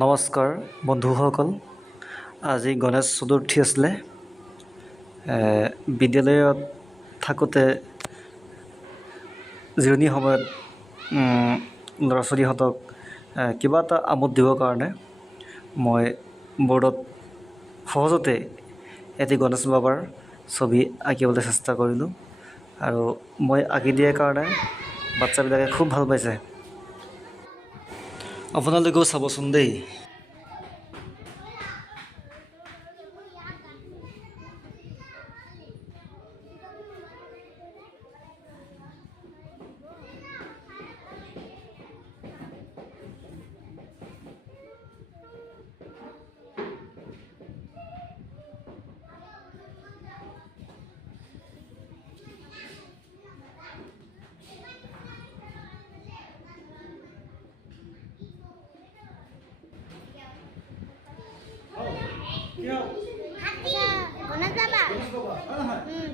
নমস্কাৰ বন্ধুসকল। আজি গণেশ চতুৰ্থী আছিলে। বিদ্যালয়ত থাকোঁতে জিৰণি সময়ত ল'ৰা ছোৱালীহঁতক কিবা এটা আমোদ দিবৰ কাৰণে মই বৰ্ডত সহজতে এটি গণেশ বাবাৰ ছবি আঁকিবলৈ চেষ্টা কৰিলোঁ আৰু মই আঁকি দিয়াৰ কাৰণে বাচ্চাবিলাকে খুব ভাল পাইছে। আপোনালোকেও চাবচোন দেই। Gimana, Pak?